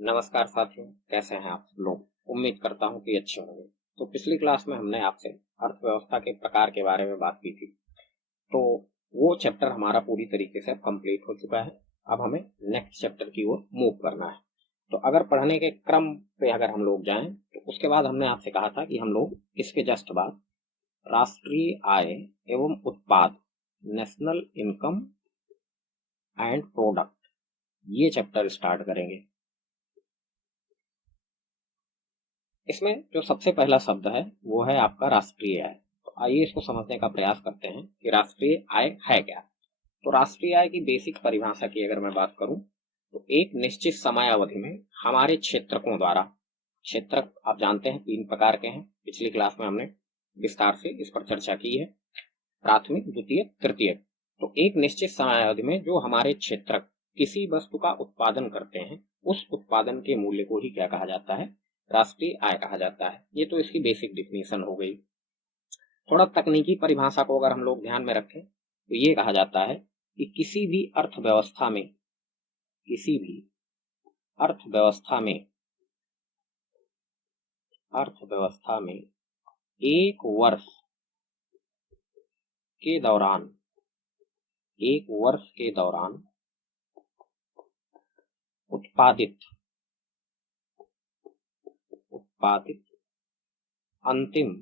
नमस्कार साथियों, कैसे हैं आप सब लोग। उम्मीद करता हूं कि अच्छे होंगे। तो पिछली क्लास में हमने आपसे अर्थव्यवस्था के प्रकार के बारे में बात की थी। तो वो चैप्टर हमारा पूरी तरीके से कंप्लीट हो चुका है। अब हमें नेक्स्ट चैप्टर की ओर मूव करना है। तो अगर पढ़ने के क्रम पे अगर हम लोग जाएं तो उसके बाद हमने आपसे कहा था कि हम लोग इसके जस्ट बाद राष्ट्रीय आय एवं उत्पाद, नेशनल इनकम एंड प्रोडक्ट, ये चैप्टर स्टार्ट करेंगे। इसमें जो सबसे पहला शब्द है वो है आपका राष्ट्रीय आय। तो आइए इसको समझने का प्रयास करते हैं कि राष्ट्रीय आय है क्या। तो राष्ट्रीय आय की बेसिक परिभाषा की अगर मैं बात करूं तो एक निश्चित समय अवधि में हमारे क्षेत्रकों द्वारा, क्षेत्र आप जानते हैं 3 प्रकार के हैं, पिछली क्लास में हमने विस्तार से इस पर चर्चा की है, प्राथमिक, द्वितीयक, तृतीयक। तो एक निश्चित समय अवधि में जो हमारे क्षेत्रक किसी वस्तु का उत्पादन करते हैं उस उत्पादन के मूल्य को ही क्या कहा जाता है, राष्ट्रीय आय कहा जाता है। ये तो इसकी बेसिक डिफिनीशन हो गई। थोड़ा तकनीकी परिभाषा को अगर हम लोग ध्यान में रखें तो ये कहा जाता है कि किसी भी अर्थव्यवस्था में, किसी भी अर्थव्यवस्था में, अर्थव्यवस्था में एक वर्ष के दौरान, एक वर्ष के दौरान उत्पादित उत्पादित अंतिम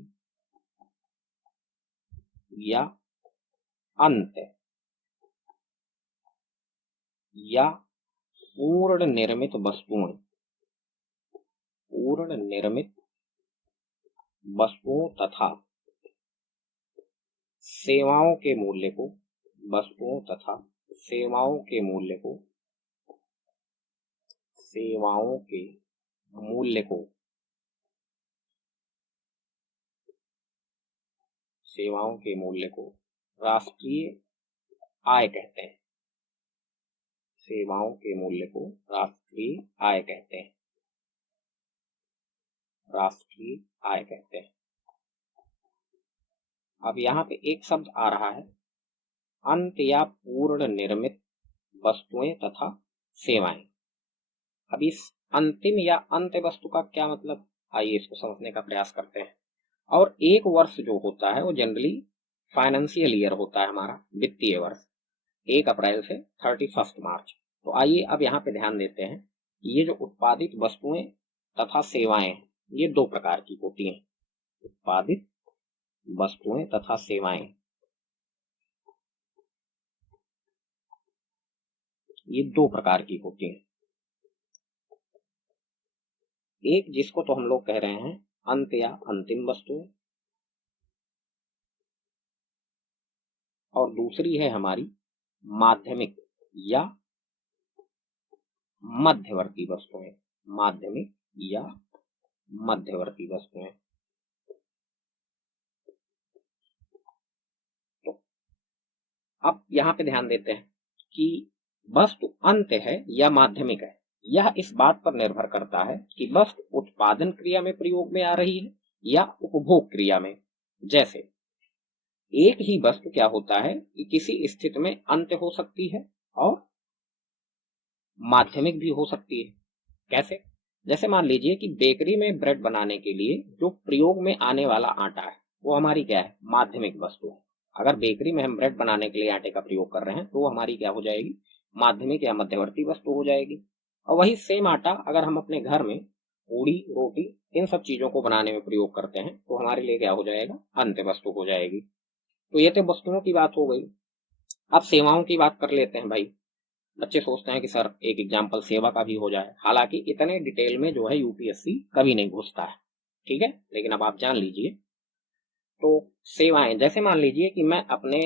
या अंत या पूर्ण निर्मित वस्तुओं, पूर्ण निर्मित वस्तुओं तथा सेवाओं के मूल्य को, वस्तुओं तथा सेवाओं के मूल्य को, सेवाओं के मूल्य को, सेवाओं के मूल्य को राष्ट्रीय आय कहते हैं। सेवाओं के मूल्य को राष्ट्रीय आय कहते हैं, राष्ट्रीय आय कहते हैं। अब यहाँ पे एक शब्द आ रहा है, अंत या पूर्ण निर्मित वस्तुएं तथा सेवाएं। अब इस अंतिम या अंत वस्तु का क्या मतलब, आइए इसको समझने का प्रयास करते हैं। और एक वर्ष जो होता है वो जनरली फाइनेंशियल ईयर होता है हमारा, वित्तीय वर्ष, 1 अप्रैल से 31 मार्च। तो आइए अब यहाँ पे ध्यान देते हैं कि ये जो उत्पादित वस्तुएं तथा सेवाएं ये 2 प्रकार की होती हैं। उत्पादित वस्तुएं तथा सेवाएं ये 2 प्रकार की होती हैं। एक जिसको तो हम लोग कह रहे हैं अंत या अंतिम वस्तुएं, और दूसरी है हमारी माध्यमिक या मध्यवर्ती वस्तुएं, माध्यमिक या मध्यवर्ती वस्तुएं। तो अब यहां पे ध्यान देते हैं कि वस्तु अंत है या माध्यमिक है, यह इस बात पर निर्भर करता है कि वस्तु उत्पादन क्रिया में प्रयोग में आ रही है या उपभोग क्रिया में। जैसे एक ही वस्तु क्या होता है कि किसी स्थिति में अंत हो सकती है और माध्यमिक भी हो सकती है। कैसे? जैसे मान लीजिए कि बेकरी में ब्रेड बनाने के लिए जो प्रयोग में आने वाला आटा है वो हमारी क्या है, माध्यमिक वस्तु है। अगर बेकरी में हम ब्रेड बनाने के लिए आटे का प्रयोग कर रहे हैं तो वो हमारी क्या हो जाएगी, माध्यमिक या मध्यवर्ती वस्तु हो जाएगी। और वही सेम आटा अगर हम अपने घर में पूड़ी, रोटी, इन सब चीजों को बनाने में प्रयोग करते हैं तो हमारे लिए क्या हो जाएगा, अंत वस्तु हो जाएगी। तो ये तो वस्तुओं की बात हो गई। अब सेवाओं की बात कर लेते हैं भाई। बच्चे सोचते हैं कि सर एक एग्जाम्पल सेवा का भी हो जाए, हालांकि इतने डिटेल में जो है यूपीएससी कभी नहीं घुसता है, ठीक है, लेकिन अब आप जान लीजिए। तो सेवाएं, जैसे मान लीजिए कि मैं अपने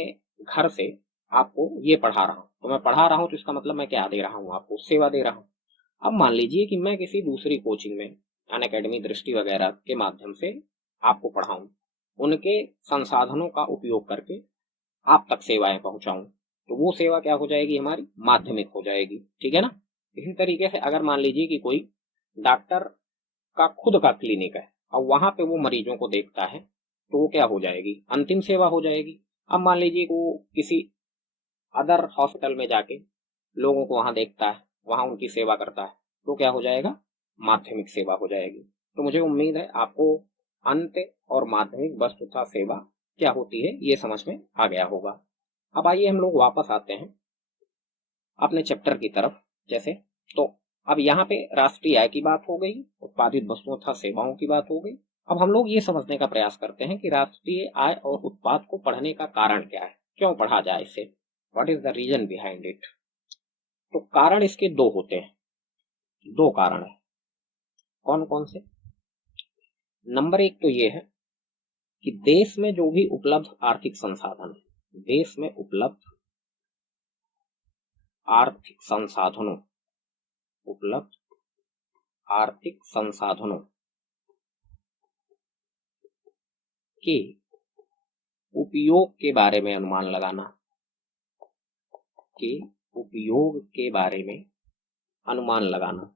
घर से आपको ये पढ़ा रहा हूं, तो मैं पढ़ा रहा हूं तो इसका मतलब मैं क्या दे रहा हूं, आपको सेवा दे रहा हूं। अब मान लीजिए कि मैं किसी दूसरी कोचिंग में, अनअकैडमी, दृष्टि वगैरह के माध्यम से आपको पढ़ाऊं, उनके संसाधनों का उपयोग करके आप तक सेवाएं पहुंचाऊं, तो वो सेवा क्या हो जाएगी, हमारी माध्यमिक हो जाएगी, ठीक है ना। इसी तरीके से अगर मान लीजिए कि कोई डॉक्टर का खुद का क्लिनिक है और वहां पे वो मरीजों को देखता है तो वो क्या हो जाएगी, अंतिम सेवा हो जाएगी। अब मान लीजिए कि वो किसी अदर हॉस्पिटल में जाके लोगों को वहां देखता है, वहां उनकी सेवा करता है, तो क्या हो जाएगा, माध्यमिक सेवा हो जाएगी। तो मुझे उम्मीद है आपको अंत्य और माध्यमिक वस्तु तथा सेवा क्या होती है ये समझ में आ गया होगा। अब आइए हम लोग वापस आते हैं अपने चैप्टर की तरफ। जैसे तो अब यहाँ पे राष्ट्रीय आय की बात हो गई, उत्पादित वस्तुओं तथा सेवाओं की बात हो गई। अब हम लोग ये समझने का प्रयास करते हैं कि राष्ट्रीय आय और उत्पाद को पढ़ने का कारण क्या है, क्यों पढ़ा जाए इसे, what is the reason behind it. तो कारण इसके दो होते हैं, दो कारण है। कौन कौन से? नंबर एक तो ये है कि देश में जो भी उपलब्ध आर्थिक संसाधन, देश में उपलब्ध आर्थिक संसाधनों, उपलब्ध आर्थिक संसाधनों के उपयोग के बारे में अनुमान लगाना, के उपयोग के बारे में अनुमान लगाना,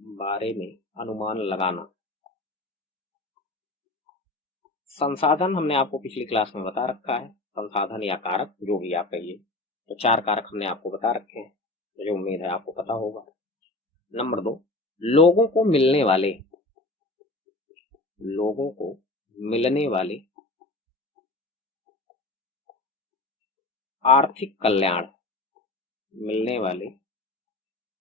बारे में अनुमान लगाना। संसाधन हमने आपको पिछली क्लास में बता रखा है, संसाधन या कारक जो भी आप कहिए, तो 4 कारक हमने आपको बता रखे हैं, मुझे उम्मीद है आपको पता होगा। नंबर 2, लोगों को मिलने वाले, लोगों को मिलने वाले आर्थिक कल्याण, मिलने वाले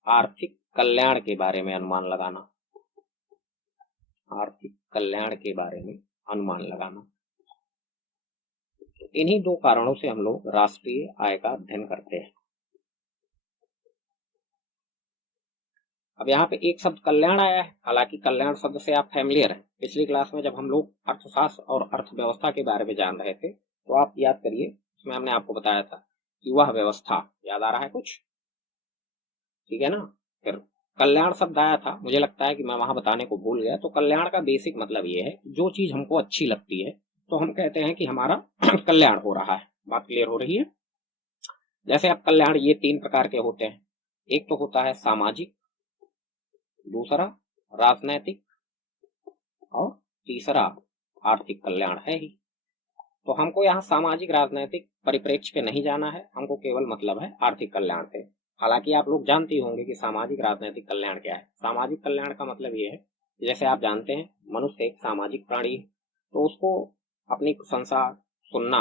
आर्थिक कल्याण के बारे में अनुमान लगाना, आर्थिक कल्याण के बारे में अनुमान लगाना। तो इन्हीं दो कारणों से हम लोग राष्ट्रीय आय का अध्ययन करते हैं। अब यहाँ पे एक शब्द कल्याण आया है, हालांकि कल्याण शब्द से आप फैमिलियर हैं। पिछली क्लास में जब हम लोग अर्थशास्त्र और अर्थव्यवस्था के बारे में जान रहे थे तो आप याद करिए, उसमें हमने आपको बताया था कि वह व्यवस्था, याद आ रहा है कुछ, ठीक है ना। फिर कल्याण शब्द आया था, मुझे लगता है कि मैं वहां बताने को भूल गया। तो कल्याण का बेसिक मतलब ये है, जो चीज हमको अच्छी लगती है तो हम कहते हैं कि हमारा कल्याण हो रहा है। बात क्लियर हो रही है? जैसे अब कल्याण ये 3 प्रकार के होते हैं, एक तो होता है सामाजिक, दूसरा राजनैतिक और तीसरा आर्थिक कल्याण है ही। तो हमको यहाँ सामाजिक राजनैतिक परिप्रेक्ष्य पे नहीं जाना है, हमको केवल मतलब है आर्थिक कल्याण से। हालांकि आप लोग जानते होंगे कि सामाजिक राजनैतिक कल्याण क्या है। सामाजिक कल्याण का मतलब ये है, जैसे आप जानते हैं मनुष्य एक सामाजिक प्राणी है, तो उसको अपनी प्रशंसा सुनना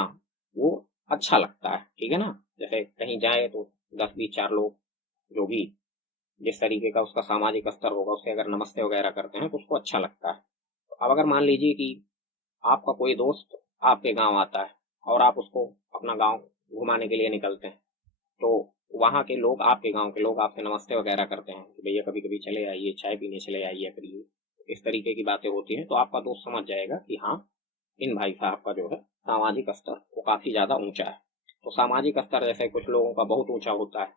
वो अच्छा लगता है, ठीक है ना। जैसे कहीं जाए तो 10-20 4 लोग, जो भी जिस तरीके का उसका सामाजिक स्तर होगा, उससे अगर नमस्ते वगैरह करते हैं तो उसको अच्छा लगता है। तो अब अगर मान लीजिए कि आपका कोई दोस्त आपके गांव आता है और आप उसको अपना गांव घुमाने के लिए निकलते हैं, तो वहां के लोग, आपके गांव के लोग आपसे नमस्ते वगैरह करते हैं कि भैया कभी कभी चले आइए, चाय पीने चले आइए करिए, इस तरीके की बातें होती हैं। तो आपका दोस्त समझ जाएगा कि हाँ, इन भाई साहब का जो है सामाजिक स्तर वो काफी ज्यादा ऊंचा है। तो सामाजिक स्तर जैसे कुछ लोगों का बहुत ऊंचा होता है,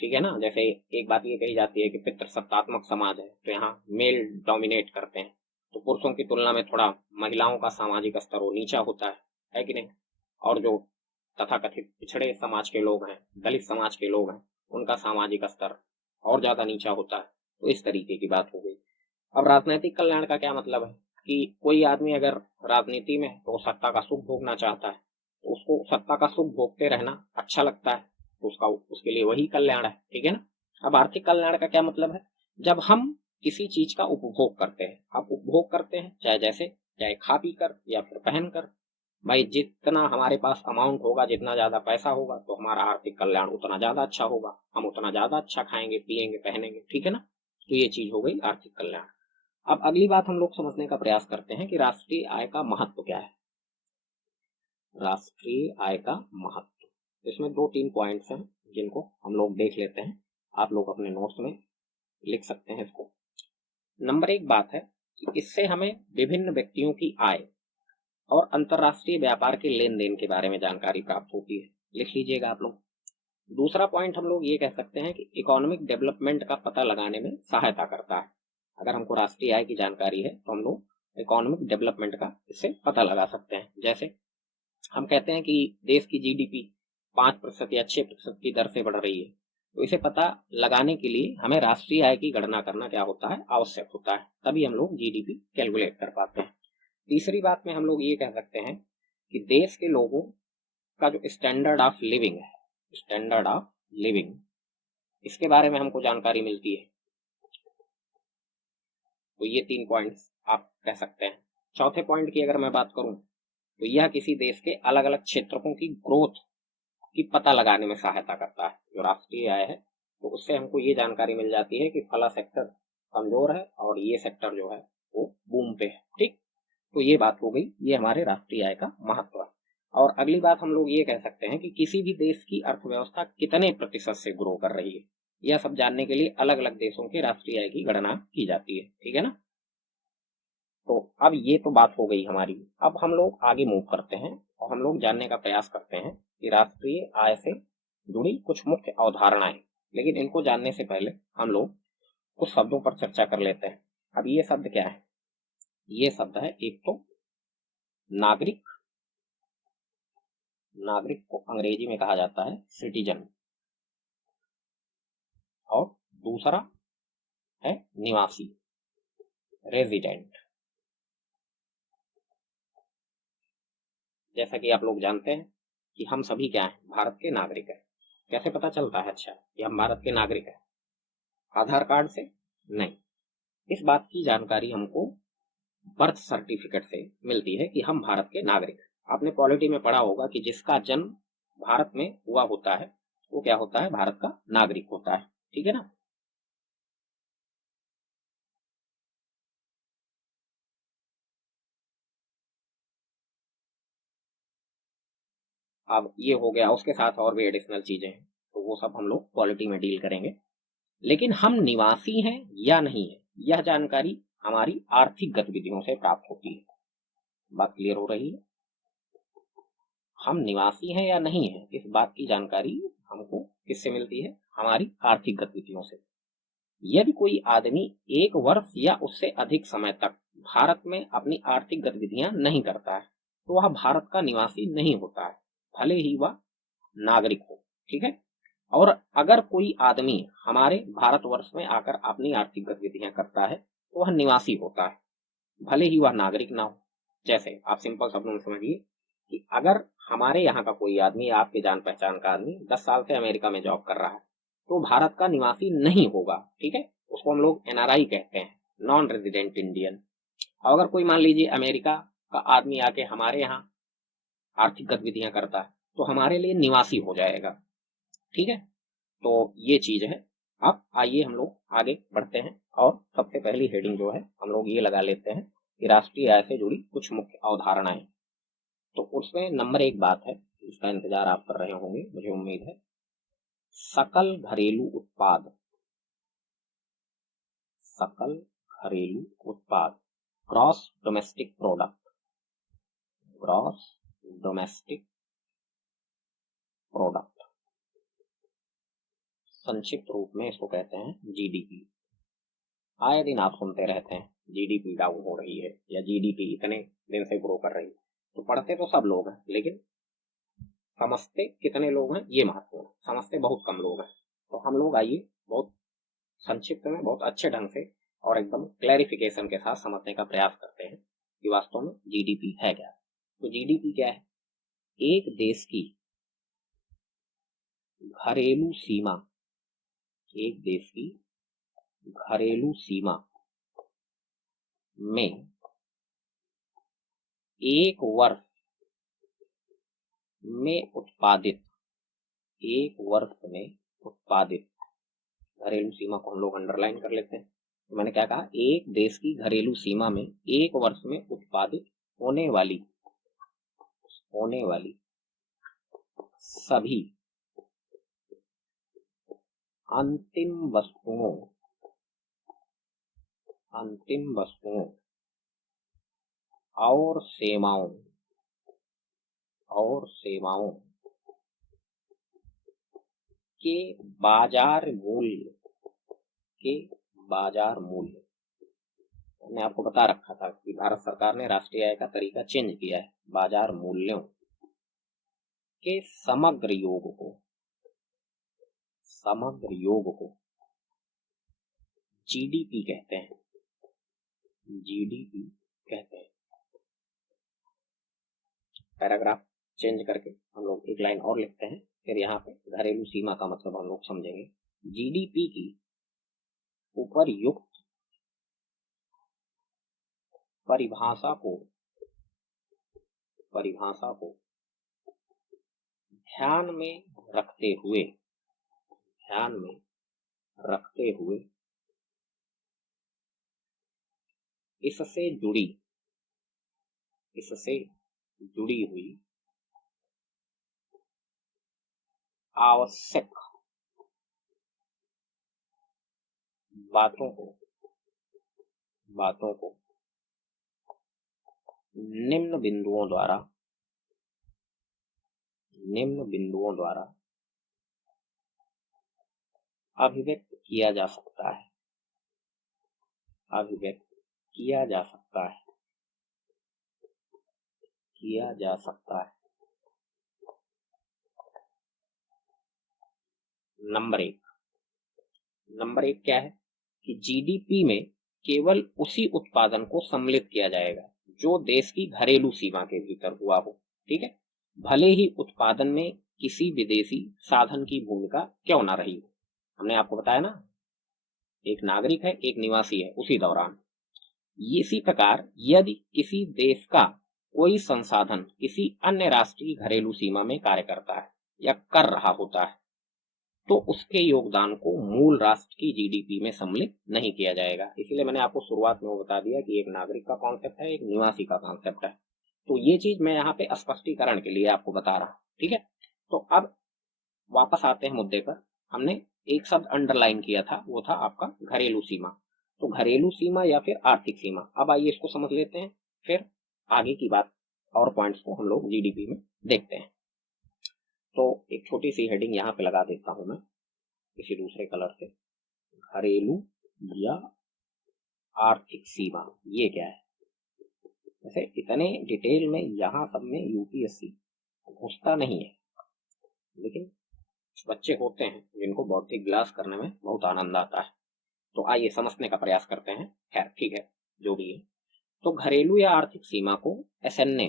ठीक है ना। जैसे एक बात ये कही जाती है कि पितृसत्तात्मक समाज है, तो यहाँ मेल डोमिनेट करते हैं, तो पुरुषों की तुलना में थोड़ा महिलाओं का सामाजिक स्तर वो नीचा होता है कि नहीं। और जो तथाकथित पिछड़े समाज के लोग हैं, दलित समाज के लोग हैं, उनका सामाजिक स्तर और ज्यादा नीचा होता है। तो इस तरीके की बात हो गई। अब राजनैतिक कल्याण का क्या मतलब है कि कोई आदमी अगर राजनीति में तो सत्ता का सुख भोगना चाहता है, तो उसको सत्ता का सुख भोगते रहना अच्छा लगता है, तो उसका उसके लिए वही कल्याण है, ठीक है ना। अब आर्थिक कल्याण का क्या मतलब है, जब हम किसी चीज का उपभोग करते हैं, आप उपभोग करते हैं चाहे जैसे, चाहे खा पी कर या फिर पहन कर, भाई जितना हमारे पास अमाउंट होगा, जितना ज्यादा पैसा होगा, तो हमारा आर्थिक कल्याण उतना ज्यादा अच्छा होगा, हम उतना ज्यादा अच्छा खाएंगे पिएंगे पहनेंगे, ठीक है ना। तो ये चीज हो गई आर्थिक कल्याण। अब अगली बात हम लोग समझने का प्रयास करते हैं कि राष्ट्रीय आय का महत्व क्या है। राष्ट्रीय आय का महत्व, इसमें 2-3 पॉइंट्स हैं जिनको हम लोग देख लेते हैं, आप लोग अपने नोट्स में लिख सकते हैं इसको। नंबर 1 बात है कि इससे हमें विभिन्न व्यक्तियों की आय और अंतरराष्ट्रीय व्यापार के लेन देन के बारे में जानकारी प्राप्त होती है, लिख लीजिएगा आप लोग। दूसरा पॉइंट हम लोग ये कह सकते हैं कि इकोनॉमिक डेवलपमेंट का पता लगाने में सहायता करता है। अगर हमको राष्ट्रीय आय की जानकारी है तो हम लोग इकोनॉमिक डेवलपमेंट का इससे पता लगा सकते हैं। जैसे हम कहते हैं कि देश की जीडीपी 5% या 6% की दर से बढ़ रही है, तो इसे पता लगाने के लिए हमें राष्ट्रीय आय की गणना करना क्या होता है, आवश्यक होता है, तभी हम लोग जीडीपी कैलकुलेट कर पाते हैं। तीसरी बात में हम लोग ये कह सकते हैं कि देश के लोगों का जो स्टैंडर्ड ऑफ लिविंग है, स्टैंडर्ड ऑफ लिविंग इसके बारे में हमको जानकारी मिलती है। तो ये 3 पॉइंट्स आप कह सकते हैं। चौथे पॉइंट की अगर मैं बात करूं तो यह किसी देश के अलग अलग क्षेत्रों की ग्रोथ की पता लगाने में सहायता करता है। जो राष्ट्रीय आय है तो उससे हमको ये जानकारी मिल जाती है कि फला सेक्टर कमजोर है और ये सेक्टर जो है वो बूम पे है। ठीक, तो ये बात हो गई, ये हमारे राष्ट्रीय आय का महत्व है। और अगली बात हम लोग ये कह सकते हैं कि किसी भी देश की अर्थव्यवस्था कितने प्रतिशत से ग्रो कर रही है, यह सब जानने के लिए अलग अलग देशों के राष्ट्रीय आय की गणना की जाती है। ठीक है ना। तो अब ये तो बात हो गई हमारी। अब हम लोग आगे मूव करते हैं और हम लोग जानने का प्रयास करते हैं कि राष्ट्रीय आय से जुड़ी कुछ मुख्य अवधारणाएं। लेकिन इनको जानने से पहले हम लोग कुछ शब्दों पर चर्चा कर लेते हैं। अब ये शब्द क्या है? ये शब्द है एक तो नागरिक। नागरिक को अंग्रेजी में कहा जाता है सिटीजन, और दूसरा है निवासी, रेजिडेंट। जैसा कि आप लोग जानते हैं कि हम सभी क्या हैं, भारत के नागरिक हैं। कैसे पता चलता है अच्छा कि हम भारत के नागरिक हैं? आधार कार्ड से नहीं, इस बात की जानकारी हमको बर्थ सर्टिफिकेट से मिलती है कि हम भारत के नागरिक। आपने पॉलिटी में पढ़ा होगा कि जिसका जन्म भारत में हुआ होता है वो क्या होता है? भारत का नागरिक होता है। ठीक है ना। अब ये हो गया, उसके साथ और भी एडिशनल चीजें हैं तो वो सब हम लोग पॉलिटी में डील करेंगे। लेकिन हम निवासी हैं या नहीं है, यह जानकारी हमारी आर्थिक गतिविधियों से प्राप्त होती है। बात क्लियर हो रही है? हम निवासी हैं या नहीं है, इस बात की जानकारी हमको किससे मिलती है? हमारी आर्थिक गतिविधियों से। यदि कोई आदमी 1 वर्ष या उससे अधिक समय तक भारत में अपनी आर्थिक गतिविधियां नहीं करता है तो वह भारत का निवासी नहीं होता है, भले ही वह नागरिक हो। ठीक है। और अगर कोई आदमी हमारे भारतवर्ष में आकर अपनी आर्थिक गतिविधियां करता है तो वह निवासी होता है, भले ही वह नागरिक ना हो। जैसे आप सिंपल शब्दों में समझिए कि अगर हमारे यहाँ का कोई आदमी, आपके जान पहचान का आदमी 10 साल से अमेरिका में जॉब कर रहा है तो भारत का निवासी नहीं होगा। ठीक है, उसको हम लोग एनआरआई कहते हैं, नॉन रेजिडेंट इंडियन। और अगर कोई मान लीजिए अमेरिका का आदमी आके हमारे यहाँ आर्थिक गतिविधियां करता है तो हमारे लिए निवासी हो जाएगा। ठीक है, तो ये चीज है। अब आइए हम लोग आगे बढ़ते हैं और सबसे पहली हेडिंग जो है हम लोग ये लगा लेते हैं कि राष्ट्रीय आय से जुड़ी कुछ मुख्य अवधारणाएं। तो उसमें नंबर 1 बात है, इसका इंतजार आप कर रहे होंगे मुझे उम्मीद है, सकल घरेलू उत्पाद। सकल घरेलू उत्पाद, gross domestic product. Gross domestic product, संक्षिप्त रूप में इसको कहते हैं जीडीपी। आए दिन आप सुनते रहते हैं जीडीपी डाउन हो रही है या जीडीपी इतने दिन से ग्रो कर रही है। तो पढ़ते तो सब लोग हैं लेकिन समझते कितने लोग हैं ये महत्वपूर्ण है। समझते बहुत कम लोग हैं। तो हम लोग आइए बहुत संक्षिप्त में, बहुत अच्छे ढंग से और एकदम क्लैरिफिकेशन के साथ समझने का प्रयास करते हैं कि वास्तव में जीडीपी है क्या। तो जीडीपी क्या है? एक देश की घरेलू सीमा, एक देश की घरेलू सीमा में एक वर्ष में उत्पादित, एक वर्ष में उत्पादित, घरेलू सीमा को हम लोग अंडरलाइन कर लेते हैं। तो मैंने क्या कहा? एक देश की घरेलू सीमा में एक वर्ष में उत्पादित होने वाली सभी अंतिम वस्तुओं, अंतिम वस्तुओं और सेवाओं, और सेवाओं के बाजार मूल्य, के बाजार मूल्य। मैंने आपको बता रखा था कि भारत सरकार ने राष्ट्रीय आय का तरीका चेंज किया है। बाजार मूल्यों के समग्र योग को, समग्र योग को जीडीपी कहते हैं, जीडीपी कहते हैं। पैराग्राफ चेंज करके हम लोग एक लाइन और लिखते हैं, फिर यहाँ पे घरेलू सीमा का मतलब हम लोग समझेंगे। जीडीपी की उपर्युक्त परिभाषा को ध्यान में रखते हुए इससे जुड़ी हुई आवश्यक बातों को निम्न बिंदुओं द्वारा अभिव्यक्त किया जा सकता है। नंबर एक क्या है कि जीडीपी में केवल उसी उत्पादन को सम्मिलित किया जाएगा जो देश की घरेलू सीमा के भीतर हुआ हो। ठीक है, भले ही उत्पादन में किसी विदेशी साधन की भूमिका क्यों ना रही हो। हमने आपको बताया ना, एक नागरिक है, एक निवासी है उसी दौरान। इसी प्रकार यदि किसी देश का कोई संसाधन किसी अन्य राष्ट्र की घरेलू सीमा में कार्य करता है या कर रहा होता है तो उसके योगदान को मूल राष्ट्र की जीडीपी में सम्मिलित नहीं किया जाएगा। इसलिए मैंने आपको शुरुआत में वो बता दिया कि एक नागरिक का कॉन्सेप्ट है, एक निवासी का कॉन्सेप्ट है। तो ये चीज मैं यहाँ पे स्पष्टीकरण के लिए आपको बता रहा हूँ। ठीक है, तो अब वापस आते हैं मुद्दे पर। हमने एक शब्द अंडरलाइन किया था, वो था आपका घरेलू सीमा। तो घरेलू सीमा या फिर आर्थिक सीमा, अब आइए इसको समझ लेते हैं, फिर आगे की बात और पॉइंट्स को हम लोग जीडीपी में देखते हैं। तो एक छोटी सी हेडिंग यहाँ पे लगा देता हूं मैं किसी दूसरे कलर से, घरेलू या आर्थिक सीमा ये क्या है। वैसे इतने डिटेल में यहाँ सब में यूपीएससी घुसता नहीं है, लेकिन बच्चे होते हैं जिनको भौतिक क्लास करने में बहुत आनंद आता है। तो आइए समझने का प्रयास करते हैं। खैर ठीक है, जो भी है। तो घरेलू या आर्थिक सीमा को एसएनए,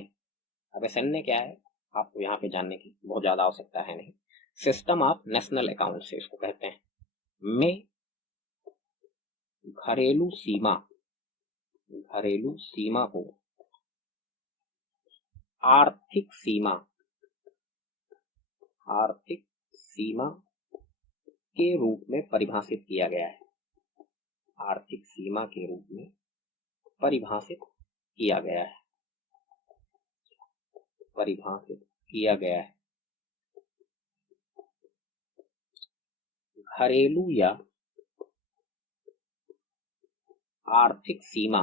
अब एसएनए क्या है आपको यहाँ पे जानने की बहुत ज्यादा आवश्यकता है नहीं, सिस्टम ऑफ नेशनल अकाउंट से इसको कहते हैं, में घरेलू सीमा को आर्थिक सीमा के रूप में परिभाषित किया गया है। आर्थिक सीमा के रूप में परिभाषित किया गया है। घरेलू या आर्थिक सीमा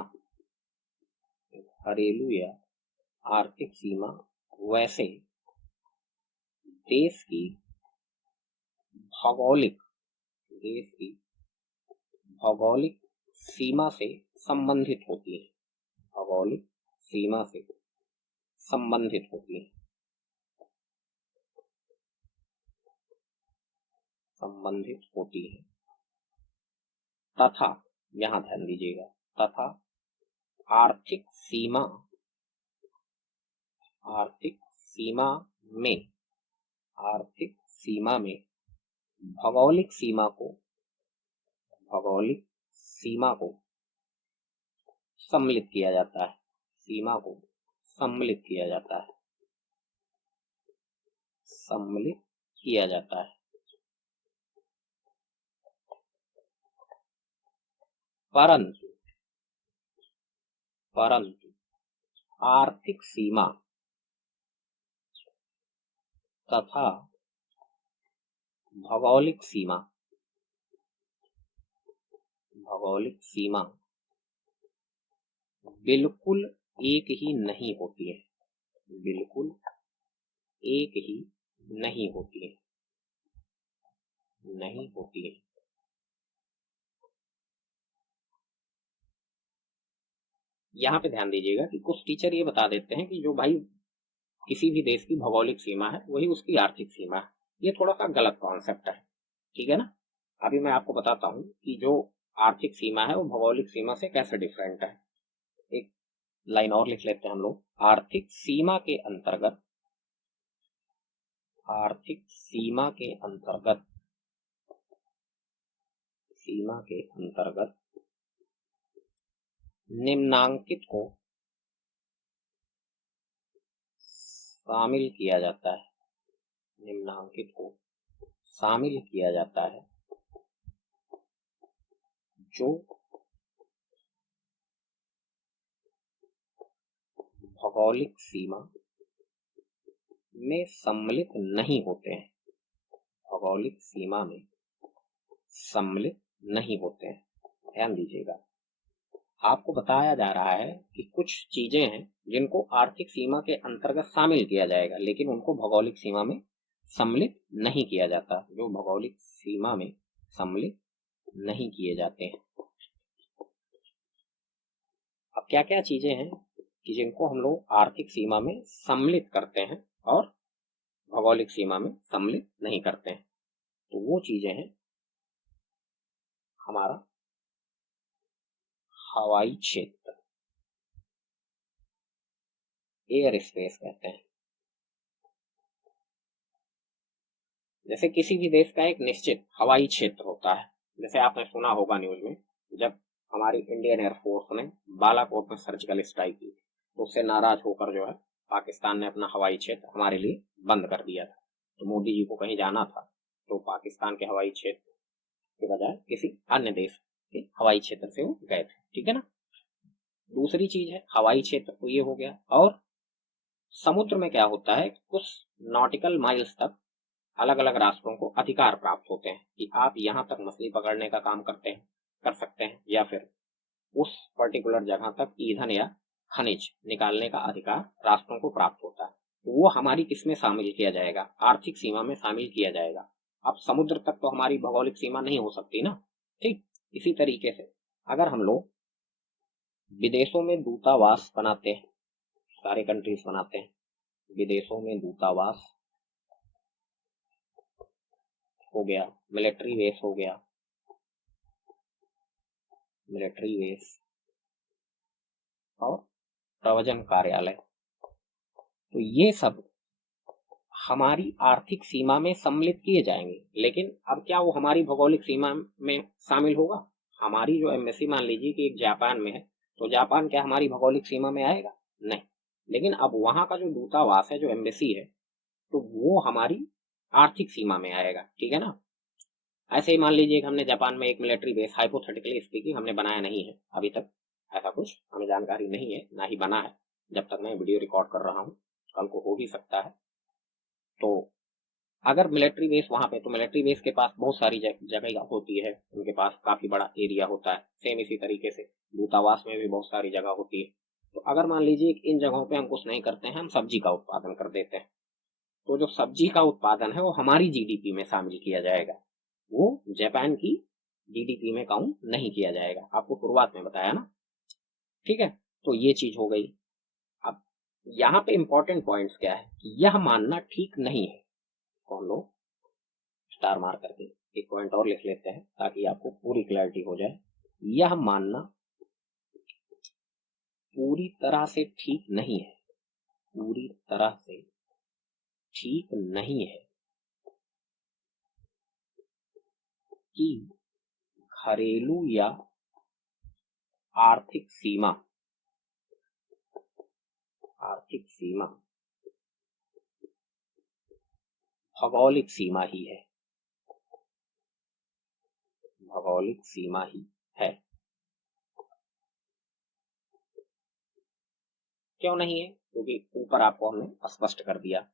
वैसे देश की भौगोलिक सीमा से संबंधित होती है। तथा, यहाँ ध्यान दीजिएगा, तथा आर्थिक सीमा में भौगोलिक सीमा को सम्मिलित किया जाता है। परंतु आर्थिक सीमा तथा भौगोलिक सीमा बिल्कुल एक ही नहीं होती है। यहाँ पे ध्यान दीजिएगा कि कुछ टीचर ये बता देते हैं कि जो भाई किसी भी देश की भौगोलिक सीमा है वही उसकी आर्थिक सीमा है। ये थोड़ा सा गलत कॉन्सेप्ट है। ठीक है ना, अभी मैं आपको बताता हूँ कि जो आर्थिक सीमा है वो भौगोलिक सीमा से कैसे डिफरेंट है। एक लाइन और लिख लेते हैं हम लोग। आर्थिक सीमा के अंतर्गत सीमा के अंतर्गत निम्नांकित को शामिल किया जाता है, निम्नांकित को शामिल किया जाता है, जो भौगोलिक सीमा में सम्मिलित नहीं होते हैं, भौगोलिक सीमा में सम्मिलित नहीं होते हैं। ध्यान दीजिएगा, आपको बताया जा रहा है कि कुछ चीजें हैं जिनको आर्थिक सीमा के अंतर्गत शामिल किया जाएगा, लेकिन उनको भौगोलिक सीमा में सम्मिलित नहीं किया जाता, जो भौगोलिक सीमा में सम्मिलित नहीं किए जाते हैं। अब क्या क्या चीजें हैं कि जिनको हम लोग आर्थिक सीमा में सम्मिलित करते हैं और भौगोलिक सीमा में सम्मिलित नहीं करते हैं, तो वो चीजें हैं हमारा हवाई क्षेत्र, एयर स्पेस कहते हैं। जैसे किसी भी देश का एक निश्चित हवाई क्षेत्र होता है, जैसे आपने सुना होगा न्यूज में, जब हमारी इंडियन एयरफोर्स ने बालाकोट में सर्जिकल स्ट्राइक की तो उससे नाराज होकर जो है पाकिस्तान ने अपना हवाई क्षेत्र हमारे लिए बंद कर दिया था। तो मोदी जी को कहीं जाना था तो पाकिस्तान के हवाई क्षेत्र के बजाय किसी अन्य देश के हवाई क्षेत्र से वो गए थे, ठीक है ना। दूसरी चीज है हवाई क्षेत्र, तो ये हो गया। और समुद्र में क्या होता है, कुछ नॉटिकल माइल्स तक अलग अलग राष्ट्रों को अधिकार प्राप्त होते हैं कि आप यहां तक मछली पकड़ने का काम कर सकते हैं, या फिर उस पर्टिकुलर जगह तक ईंधन या खनिज निकालने का अधिकार राष्ट्रों को प्राप्त होता है। तो वो हमारी किसमें शामिल किया जाएगा, आर्थिक सीमा में शामिल किया जाएगा। अब समुद्र तक तो हमारी भौगोलिक सीमा नहीं हो सकती ना, ठीक। इसी तरीके से अगर हम लोग विदेशों में दूतावास बनाते हैं, सारे कंट्रीज बनाते हैं, विदेशों में दूतावास हो गया, मिलिट्री बेस हो गया, मिलिट्री बेस और प्रवचन कार्यालय, तो ये सब हमारी आर्थिक सीमा में सम्मिलित किए जाएंगे। लेकिन अब क्या वो हमारी भौगोलिक सीमा में शामिल होगा? हमारी जो एम्बेसी मान लीजिए कि एक जापान में है, तो जापान क्या हमारी भौगोलिक सीमा में आएगा? नहीं। लेकिन अब वहां का जो दूतावास है, जो एम्बेसी है, तो वो हमारी आर्थिक सीमा में आएगा, ठीक है ना। ऐसे ही मान लीजिए कि हमने जापान में एक मिलिट्री बेस, हाइपोथेटिकली स्पीकिंग, हमने बनाया नहीं है अभी तक, ऐसा कुछ हमें जानकारी नहीं है, ना ही बना है जब तक मैं वीडियो रिकॉर्ड कर रहा हूँ, कल को हो भी सकता है। तो अगर मिलिट्री बेस वहां पे, तो मिलिट्री बेस के पास बहुत सारी जगह होती है, उनके पास काफी बड़ा एरिया होता है। सेम इसी तरीके से दूतावास में भी बहुत सारी जगह होती है। तो अगर मान लीजिए कि इन जगहों पे हम कुछ नहीं करते हैं, हम सब्जी का उत्पादन कर देते हैं, तो जो सब्जी का उत्पादन है वो हमारी जीडीपी में शामिल किया जाएगा, वो जापान की जीडीपी में काउंट नहीं किया जाएगा। आपको शुरुआत में बताया ना, ठीक है। तो ये चीज हो गई। अब यहाँ पे इंपॉर्टेंट पॉइंट्स क्या है कि यह मानना ठीक नहीं है, तो हम लोग स्टार मार करके एक पॉइंट और लिख लेते हैं ताकि आपको पूरी क्लैरिटी हो जाए। यह मानना पूरी तरह से ठीक नहीं है, पूरी तरह से ठीक नहीं है कि घरेलू या आर्थिक सीमा, आर्थिक सीमा भौगोलिक सीमा ही है, भौगोलिक सीमा ही है। क्यों नहीं है? क्योंकि ऊपर आपको हमने स्पष्ट कर दिया।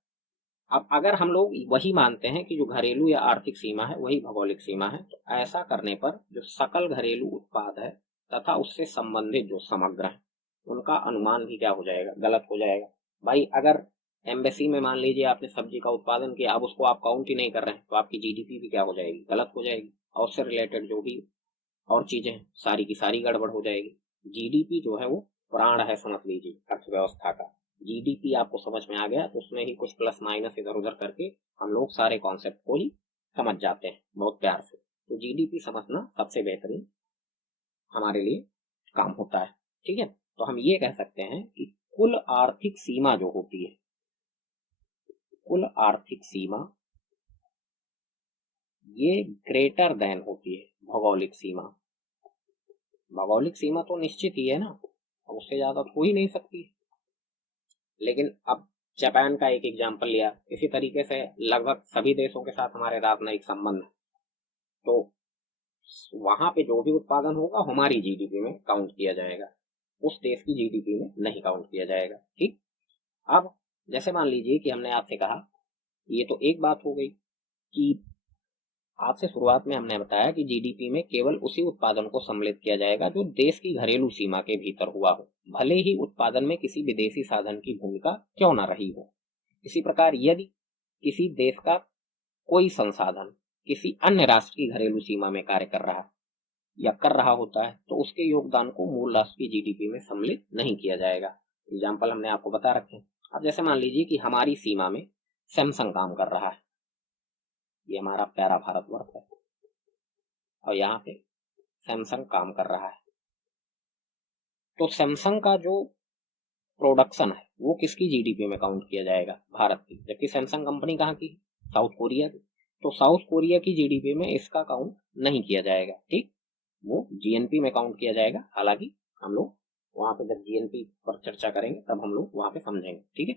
अब अगर हम लोग वही मानते हैं कि जो घरेलू या आर्थिक सीमा है वही भौगोलिक सीमा है, तो ऐसा करने पर जो सकल घरेलू उत्पाद है तथा उससे संबंधित जो समग्र है, उनका अनुमान भी क्या हो जाएगा, गलत हो जाएगा। भाई अगर एम्बेसी में मान लीजिए आपने सब्जी का उत्पादन किया, अब उसको आप काउंट ही नहीं कर रहे हैं, तो आपकी जीडीपी भी क्या हो जाएगी, गलत हो जाएगी। और उससे रिलेटेड जो भी और चीजें सारी की सारी गड़बड़ हो जाएगी। जीडीपी जो है वो प्राण है, समझ लीजिए, अर्थव्यवस्था का। जीडीपी आपको समझ में आ गया तो उसमें ही कुछ प्लस माइनस इधर उधर करके हम लोग सारे कॉन्सेप्ट को ही समझ जाते हैं बहुत प्यार से। तो जीडीपी समझना सबसे बेहतरीन हमारे लिए काम होता है, ठीक है। तो हम ये कह सकते हैं कि कुल आर्थिक सीमा जो होती है, कुल आर्थिक सीमा ये ग्रेटर देन होती है भौगोलिक सीमा। भौगोलिक सीमा तो निश्चित ही है ना, उससे ज्यादा तो हो ही नहीं सकती। लेकिन अब जापान का एक एग्जाम्पल लिया, इसी तरीके से लगभग सभी देशों के साथ हमारे राजनयिक संबंध है, तो वहां पे जो भी उत्पादन होगा हमारी जीडीपी में काउंट किया जाएगा, उस देश की जीडीपी में नहीं काउंट किया जाएगा। ठीक। अब जैसे मान लीजिए कि हमने आपसे कहा, ये तो एक बात हो गई कि आपसे शुरुआत में हमने बताया कि जीडीपी में केवल उसी उत्पादन को सम्मिलित किया जाएगा जो देश की घरेलू सीमा के भीतर हुआ हो, भले ही उत्पादन में किसी विदेशी साधन की भूमिका क्यों न रही हो। इसी प्रकार यदि किसी देश का कोई संसाधन किसी अन्य राष्ट्र की घरेलू सीमा में कार्य कर रहा या कर रहा होता है तो उसके योगदान को मूल राष्ट्र की जीडीपी में सम्मिलित नहीं किया जाएगा। एग्जाम्पल हमने आपको बता रखे हैं। अब जैसे मान लीजिए कि हमारी सीमा में सैमसंग काम कर रहा है, ये हमारा प्यारा भारतवर्ष है, और यहाँ पे सैमसंग काम कर रहा है, तो सैमसंग का जो प्रोडक्शन है वो किसकी जीडीपी में काउंट किया जाएगा? भारत की। जबकि सैमसंग कंपनी कहाँ की? साउथ कोरिया की। तो साउथ कोरिया की जीडीपी में इसका काउंट नहीं किया जाएगा। ठीक, वो जीएनपी में काउंट किया जाएगा। हालांकि हम लोग वहां पे जब जीएनपी पर चर्चा करेंगे तब हम लोग वहां पे समझेंगे। ठीक है,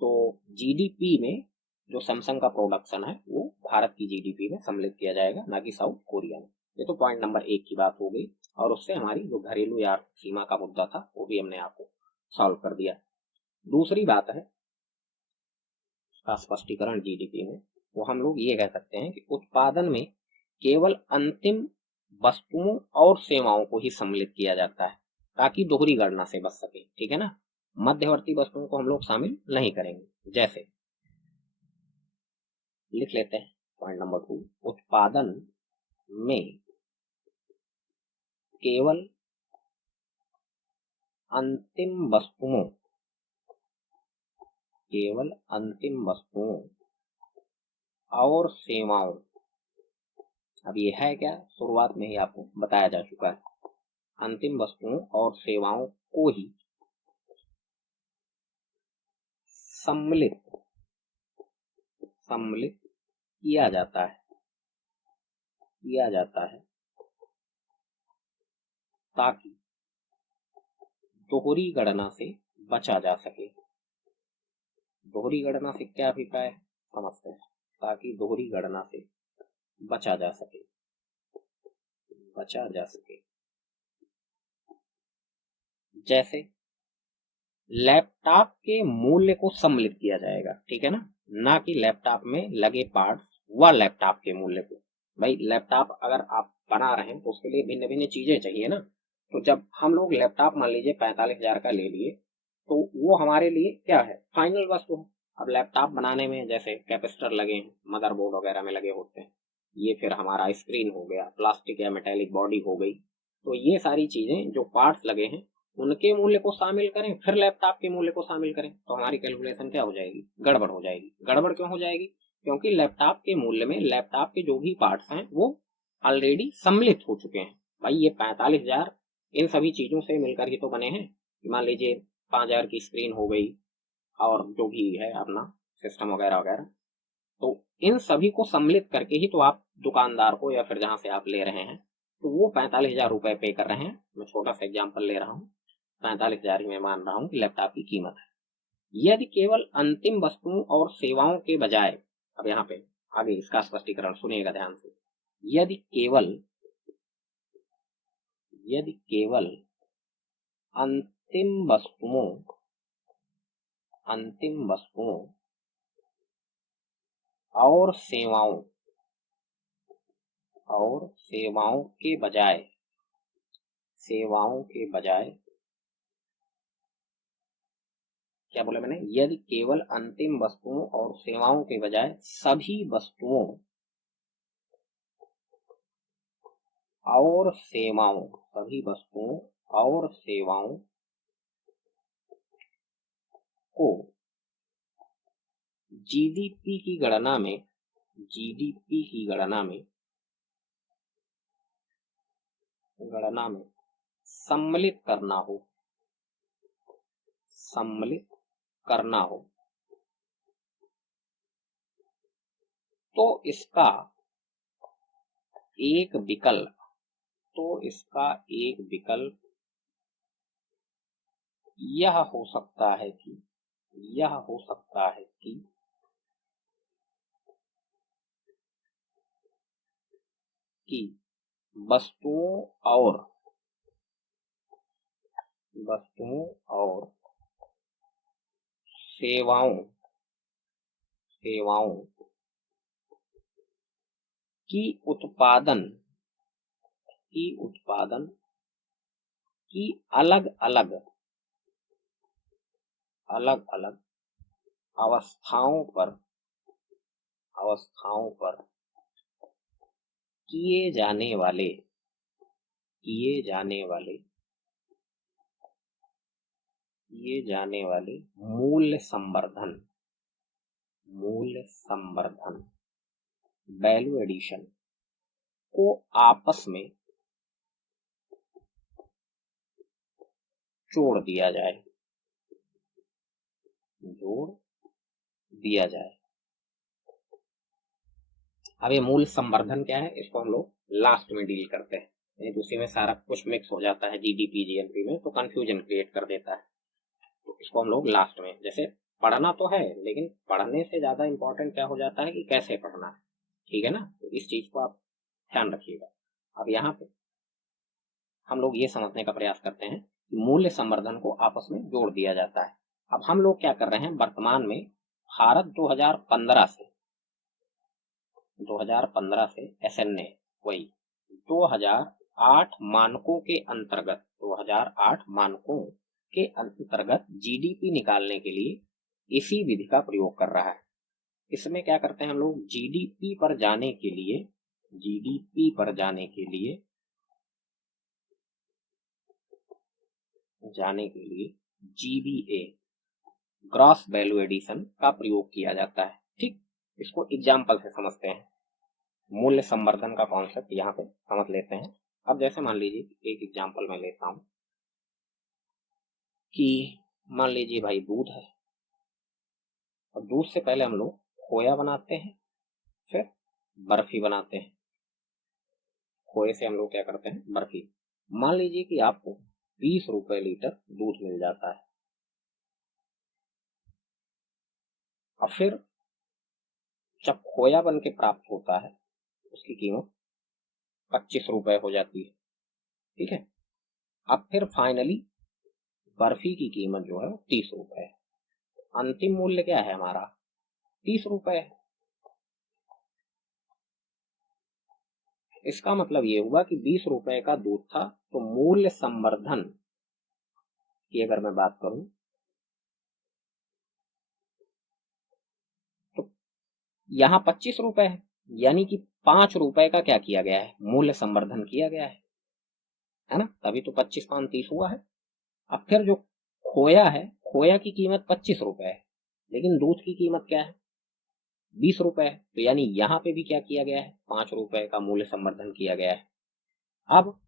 तो जीडीपी में जो सैमसंग का प्रोडक्शन है वो भारत की जीडीपी में सम्मिलित किया जाएगा, ना कि साउथ कोरिया में। ये तो पॉइंट नंबर 1 की बात हो गई, और उससे हमारी जो घरेलू या सीमा का मुद्दा था वो भी हमने आपको सॉल्व कर दिया। दूसरी बात है का स्पष्टीकरण जीडीपी में, वो हम लोग ये कह सकते हैं कि उत्पादन में केवल अंतिम वस्तुओं और सेवाओं को ही सम्मिलित किया जाता है ताकि दोहरी गणना से बच सके। ठीक है ना, मध्यवर्ती वस्तुओं को हम लोग शामिल नहीं करेंगे। जैसे लिख लेते हैं पॉइंट नंबर 2, उत्पादन में केवल अंतिम वस्तुओं और सेवाओं, अब ये है क्या, शुरुआत में ही आपको बताया जा चुका है, अंतिम वस्तुओं और सेवाओं को ही सम्मिलित किया जाता है ताकि दोहरी गणना से बचा जा सके। दोहरी गणना से क्या अभिप्राय है समझते हैं। ताकि दोहरी गणना से बचा जा सके। जैसे लैपटॉप के मूल्य को सम्मिलित किया जाएगा, ठीक है ना कि लैपटॉप में लगे पार्ट्स व लैपटॉप के मूल्य को। भाई लैपटॉप अगर आप बना रहे हैं तो उसके लिए भिन्न भिन्न चीजें चाहिए ना, तो जब हम लोग लैपटॉप मान लीजिए 45,000 का ले लिए तो वो हमारे लिए क्या है, फाइनल वस्तु है। अब लैपटॉप बनाने में जैसे कैपेसिटर लगे हैं, मदरबोर्ड वगैरह में लगे होते हैं, ये फिर हमारा स्क्रीन हो गया, प्लास्टिक या मेटेलिक बॉडी हो गई, तो ये सारी चीजें जो पार्ट्स लगे हैं उनके मूल्य को शामिल करें फिर लैपटॉप के मूल्य को शामिल करें तो हमारी कैलकुलेशन क्या हो जाएगी, गड़बड़ हो जाएगी। गड़बड़ क्यों हो जाएगी? क्योंकि लैपटॉप के मूल्य में लैपटॉप के जो भी पार्ट्स हैं वो ऑलरेडी सम्मिलित हो चुके हैं। भाई ये 45,000 इन सभी चीजों से मिलकर ही तो बने हैं। मान लीजिए 5,000 की स्क्रीन हो गई और जो भी है अपना सिस्टम वगैरह वगैरह, तो इन सभी को सम्मिलित करके ही तो आप दुकानदार को या फिर जहां से आप ले रहे हैं तो वो 45,000 रुपए पे कर रहे हैं। मैं छोटा सा एग्जाम्पल ले रहा हूँ, 45,000 ही मैं मान रहा हूँ कि लैपटॉप की कीमत है। यदि केवल अंतिम वस्तुओं और सेवाओं के बजाय, अब यहाँ पे आगे इसका स्पष्टीकरण सुनिएगा ध्यान से, यदि केवल अंतिम वस्तुओं और सेवाओं के बजाय क्या बोला मैंने, यदि केवल अंतिम वस्तुओं और सेवाओं के बजाय सभी वस्तुओं और सेवाओं को जीडीपी की गणना में सम्मिलित करना हो तो इसका एक विकल्प तो इसका एक विकल्प यह हो सकता है कि कि वस्तुओं और सेवाओं की उत्पादन की अलग अलग अवस्थाओं पर किए जाने वाले मूल्य संवर्धन वैल्यू एडिशन को आपस में जोड़ दिया जाए। अब ये मूल्य संवर्धन क्या है, इसको हम लोग लास्ट में डील करते हैं, नहीं तो उसी में सारा कुछ मिक्स हो जाता है जीडीपी जीएनपी में, तो कंफ्यूजन क्रिएट कर देता है। तो इसको हम लोग लास्ट में, जैसे पढ़ना तो है लेकिन पढ़ने से ज्यादा इंपॉर्टेंट क्या हो जाता है कि कैसे पढ़ना है, ठीक है ना। तो इस चीज को आप ध्यान रखिएगा। अब यहाँ पे हम लोग ये समझने का प्रयास करते हैं कि मूल्य संवर्धन को आपस में जोड़ दिया जाता है। अब हम लोग क्या कर रहे हैं, वर्तमान में भारत 2015 से एसएन ने वही 2008 मानकों के अंतर्गत जीडीपी निकालने के लिए इसी विधि का प्रयोग कर रहा है। इसमें क्या करते हैं हम लोग, जीडीपी पर जाने के लिए जीबीए ग्रॉस वैल्यू एडिशन का प्रयोग किया जाता है। ठीक, इसको एग्जाम्पल से समझते हैं। मूल्य संवर्धन का कॉन्सेप्ट यहाँ पे समझ लेते हैं। अब जैसे मान लीजिए एक एग्जाम्पल मैं लेता हूं कि मान लीजिए भाई दूध है, और दूध से पहले हम लोग खोया बनाते हैं, फिर बर्फी बनाते हैं। खोए से हम लोग क्या करते हैं, बर्फी। मान लीजिए कि आपको 20 रुपए लीटर दूध मिल जाता है, और फिर जब खोया बन के प्राप्त होता है उसकी कीमत 25 रुपए हो जाती है। ठीक है, अब फिर फाइनली बर्फी की कीमत जो है 30 रुपए है। अंतिम मूल्य क्या है हमारा, 30 रुपए है। इसका मतलब ये हुआ कि 20 रुपए का दूध था, तो मूल्य संवर्धन की अगर मैं बात करूं तो यहाँ 25 रुपए है, यानी कि 5 रुपए का क्या किया गया है, मूल्य संवर्धन किया गया है ना, तभी तो 25 5 30 हुआ है। अब फिर जो खोया है, खोया की कीमत 25 रुपए है, लेकिन दूध की कीमत क्या है, 20 रुपए है। तो यानी यहाँ पे भी क्या किया गया है, 5 रुपए का मूल्य संवर्धन किया गया है। अब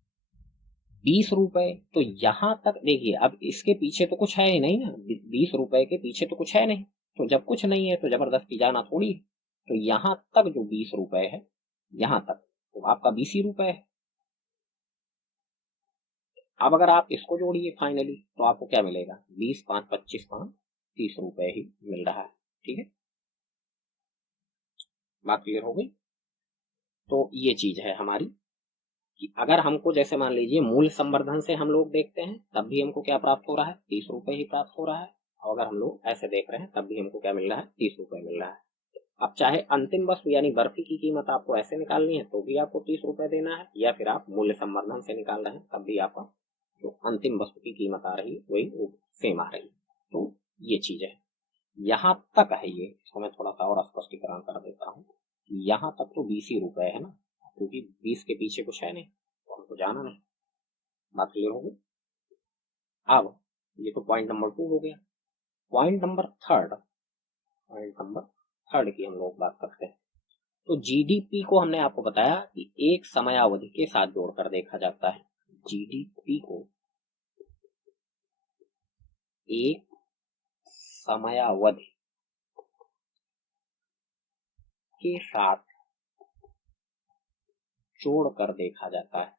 20 रुपए, तो यहां तक देखिए, अब इसके पीछे तो कुछ है ही नहीं ना, 20 रुपए के पीछे तो कुछ है नहीं, तो जब कुछ नहीं है तो जबरदस्ती जाना थोड़ी है। तो यहां तक जो 20 रुपए है, यहां तक तो आपका 20 ही रुपए है। अब अगर आप इसको जोड़िए फाइनली तो आपको क्या मिलेगा, 20 5 25 5 30 रुपए ही मिल रहा है। ठीक है, बात क्लियर हो गई। तो ये चीज है हमारी कि अगर हमको जैसे मान लीजिए मूल्य संवर्धन से हम लोग देखते हैं तब भी हमको क्या प्राप्त हो रहा है, 30 रुपए ही प्राप्त हो रहा है। और अगर हम लोग ऐसे देख रहे हैं तब भी हमको क्या मिल रहा है, 30 रुपए मिल रहा है। अब चाहे अंतिम वस्तु यानी बर्फी की कीमत आपको ऐसे निकालनी है तो भी आपको 30 रुपए देना है, या फिर आप मूल्य संवर्धन से निकाल रहे हैं तब भी आपका जो अंतिम वस्तु की कीमत आ रही है वही सेम आ रही है। तो ये चीज है, यहाँ तक है ये, इसको मैं थोड़ा सा और स्पष्टीकरण कर देता हूँ। यहाँ तक तो 20 ही रुपए है ना, क्योंकि 20 के पीछे कुछ है नहीं तो हमको जाना नहीं। बात क्लियर हो गई। अब ये तो पॉइंट नंबर 2 हो गया। पॉइंट नंबर थर्ड की हम लोग बात करते हैं। तो जीडीपी को हमने आपको बताया कि एक समयावधि के साथ जोड़कर देखा जाता है। जीडीपी को एक समयावधि के साथ जोड़कर देखा जाता है।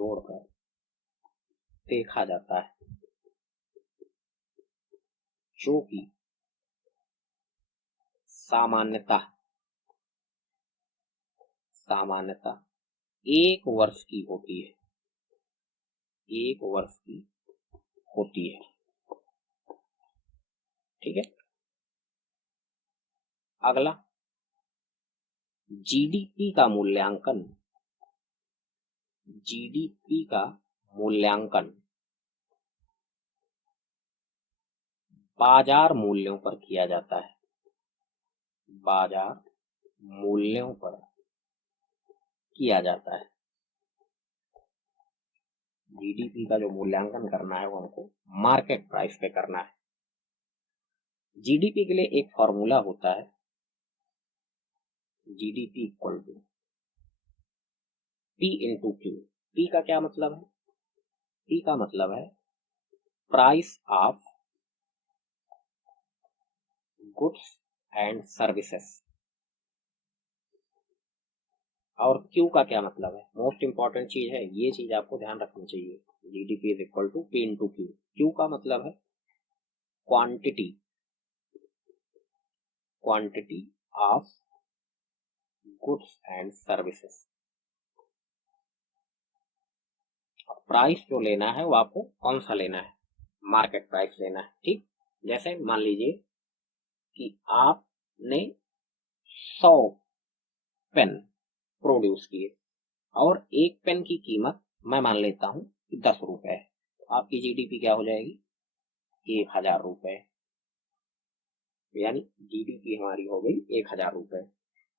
जोड़कर देखा जाता है, जो कि सामान्यतः 1 वर्ष की होती है, 1 वर्ष की होती है। ठीक है। अगला, जीडीपी का मूल्यांकन, जीडीपी का मूल्यांकन बाजार मूल्यों पर किया जाता है, बाजार मूल्यों पर किया जाता है। जीडीपी का जो मूल्यांकन करना है वो हमको मार्केट प्राइस पे करना है। जीडीपी के लिए एक फॉर्मूला होता है, GDP equal to P into Q. P का क्या मतलब है? पी का मतलब है price of goods and services. और क्यू का क्या मतलब है? मोस्ट इंपॉर्टेंट चीज है, ये चीज आपको ध्यान रखनी चाहिए। GDP is equal to P into Q. Q का मतलब है quantity, quantity of goods and services. Price जो लेना है वो आपको कौन सा लेना है? मार्केट प्राइस लेना है। ठीक, जैसे मान लीजिए कि आपने 100 पेन प्रोड्यूस किए और एक पेन की कीमत मैं मान लेता हूं कि 10 रुपए है, तो आपकी जीडीपी क्या हो जाएगी? 1000 रुपए। यानी जीडीपी हमारी हो गई 1000 रुपए।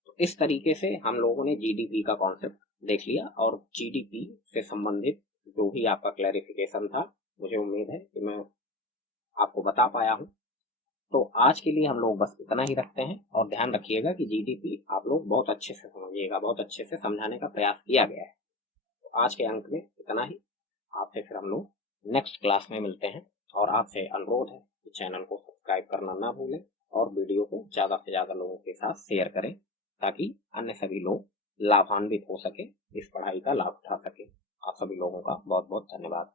तो इस तरीके से हम लोगों ने जीडीपी का कॉन्सेप्ट देख लिया और जीडीपी से संबंधित जो भी आपका क्लैरिफिकेशन था, मुझे उम्मीद है कि मैं आपको बता पाया हूं। तो आज के लिए हम लोग बस इतना ही रखते हैं और ध्यान रखिएगा कि जीडीपी आप लोग बहुत अच्छे से समझिएगा, बहुत अच्छे से समझाने का प्रयास किया गया है। तो आज के अंक में इतना ही। आपसे फिर हम लोग नेक्स्ट क्लास में मिलते हैं और आपसे अनुरोध है कि चैनल को सब्सक्राइब करना ना भूलें और वीडियो को ज़्यादा से ज़्यादा लोगों के साथ शेयर करें ताकि अन्य सभी लोग लाभान्वित हो सके, इस पढ़ाई का लाभ उठा सके। आप सभी लोगों का बहुत बहुत धन्यवाद।